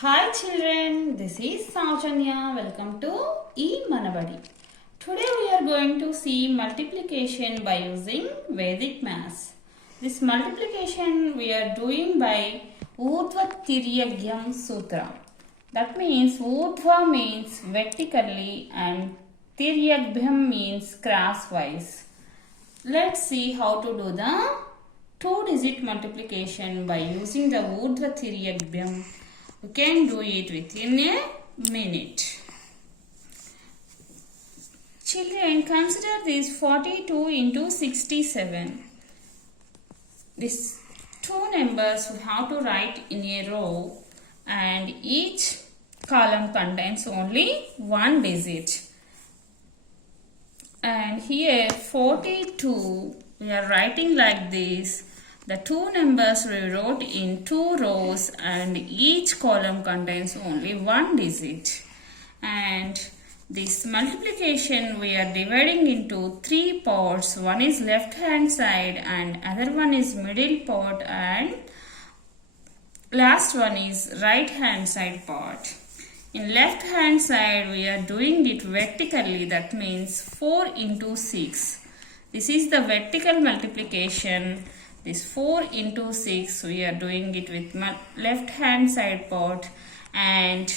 Hi children, this is Saujanya. Welcome to e-Manabadi. Today we are going to see multiplication by using Vedic maths. This multiplication we are doing by urdhva tiryagbhyam sutra. That means urdhva means vertically and tiryagbhyam means crosswise. Let's see how to do the two-digit multiplication by using the urdhva tiryagbhyam. You can do it within a minute. Children, consider this 42 into 67. These two numbers we have to write in a row and each column contains only one digit. And here 42 we are writing like this. The two numbers we wrote in two rows and each column contains only one digit. And this multiplication we are dividing into three parts. One is left hand side and other one is middle part and last one is right hand side part. In left hand side we are doing it vertically, that means 4 into 6. This is the vertical multiplication. This 4 into 6 we are doing it with left hand side part, and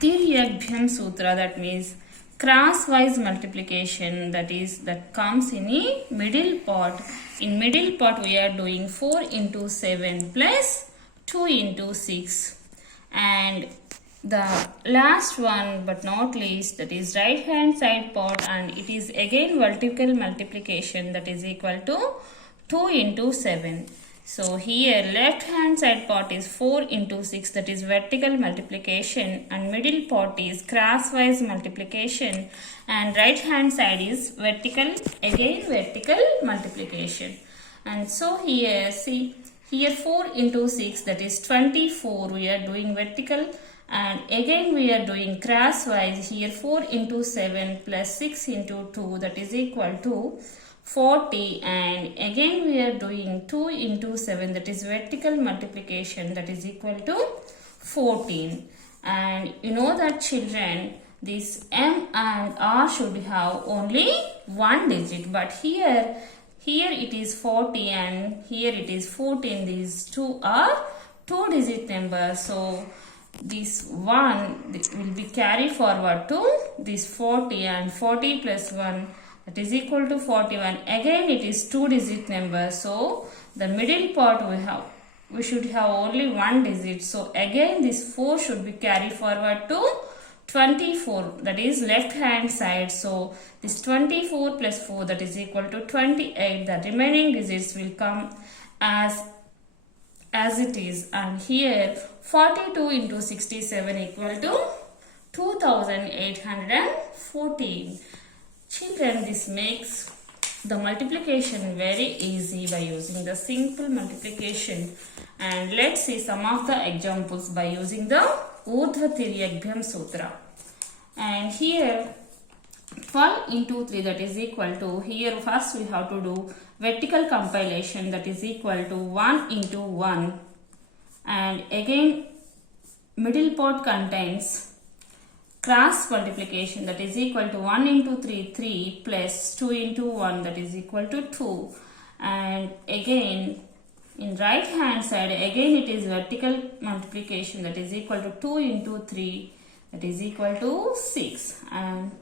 tiryagbhyam sutra, that means crosswise multiplication, that comes in a middle part. In middle part we are doing 4 into 7 plus 2 into 6, and the last one but not least, that is right hand side part, and it is again vertical multiplication, that is equal to 2 into 7. So here left hand side part is 4 into 6, that is vertical multiplication, and middle part is crosswise multiplication, and right hand side is vertical multiplication. And so here see, here 4 into 6, that is 24, we are doing vertical, and again we are doing crosswise. Here 4 into 7 plus 6 into 2, that is equal to 40, and again we are doing 2 into 7, that is vertical multiplication, that is equal to 14. And you know that children, this M and R should have only one digit, but here it is 40 and here it is 14. These two are two digit numbers, so this 1 will be carried forward to this 40, and 40 plus 1, that is equal to 41. Again it is two digit number, so the middle part we should have only one digit, so again this 4 should be carried forward to 24, that is left hand side. So this 24 plus 4, that is equal to 28. The remaining digits will come as it is, and here 42 into 67 equal to 2814. Children, this makes the multiplication very easy by using the simple multiplication. And let's see some of the examples by using the urdhva tiryagbhyam sutra. And here 12 into 3, that is equal to, here first we have to do vertical compilation, that is equal to 1 into 1, and again middle part contains cross multiplication, that is equal to 1 into 3, 3 plus 2 into 1, that is equal to 2, and again in right hand side again it is vertical multiplication, that is equal to 2 into 3, that is equal to 6, and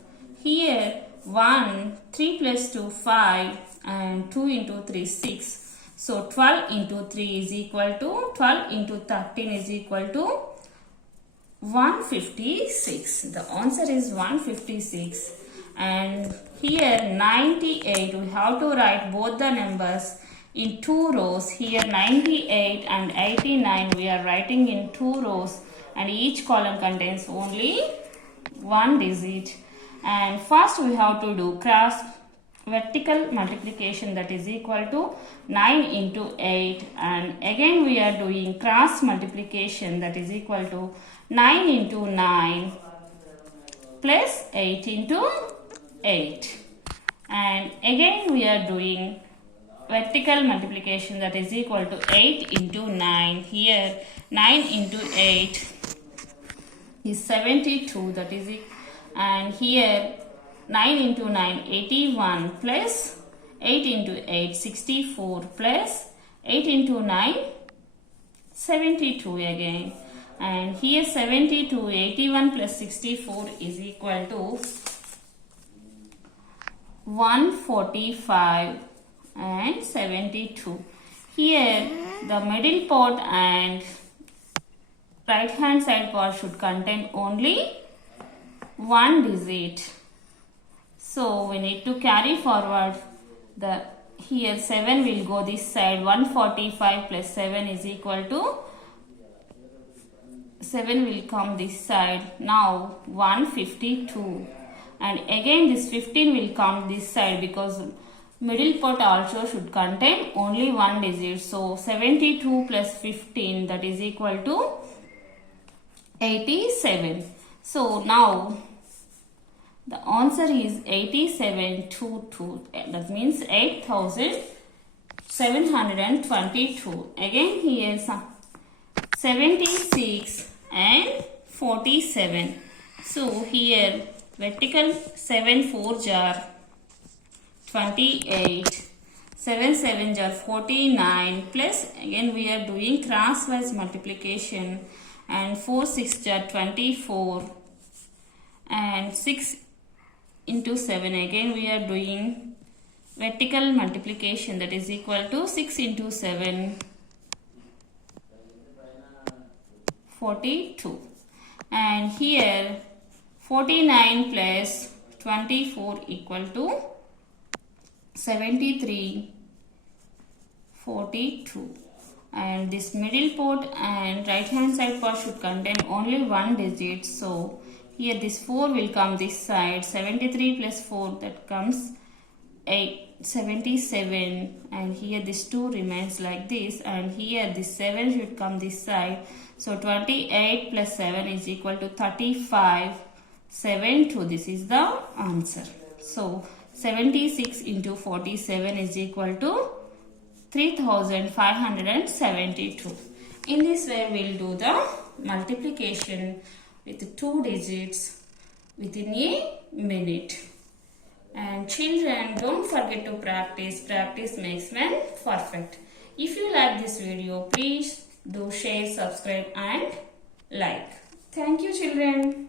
here 3 plus 2 5, and 2 into 3 6. So 12 into 3 is equal to 12 into 13 is equal to 156. The answer is 156. And here 98, we have to write both the numbers in two rows. Here 98 and 89 we are writing in two rows, and each column contains only one digit. And first we have to do cross vertical multiplication, that is equal to 9 into 8, and again we are doing cross multiplication, that is equal to 9 into 9 plus 8 into 8, and again we are doing vertical multiplication, that is equal to 8 into 9. Here 9 into 8 is 72, that is it. And here 9 into 9 81 plus 8 into 8 64 plus 8 into 9 72 again. And here 72 81 plus 64 is equal to 145 and 72. Here the middle part and right hand side part should contain only one digit. So we need to carry forward the here 7 will go this side. 145 plus 7 is equal to 7 will come this side. Now 152. And again this 15 will come this side because middle part also should contain only one digit. So 72 plus 15, that is equal to 87. So now the answer is 8722. That means 8722. Again here 76 and 47. So here vertical 7 4 jar 28, 7 7 jar 49 plus again we are doing crosswise multiplication, and 4 6 jar 24 and 6 into 7 again we are doing vertical multiplication, that is equal to 6 into 7 42. And here 49 plus 24 equal to 73 42. And this middle part and right hand side part should contain only one digit. So here this 4 will come this side. 73 plus 4, that comes 77. And here this 2 remains like this. And here this 7 should come this side. So 28 plus 7 is equal to 35. 72. This is the answer. So 76 into 47 is equal to 3572. In this way we will do the multiplication with 2 digits within a minute. And children, don't forget to practice. Practice makes man perfect. If you like this video, please do share, subscribe and like. Thank you children.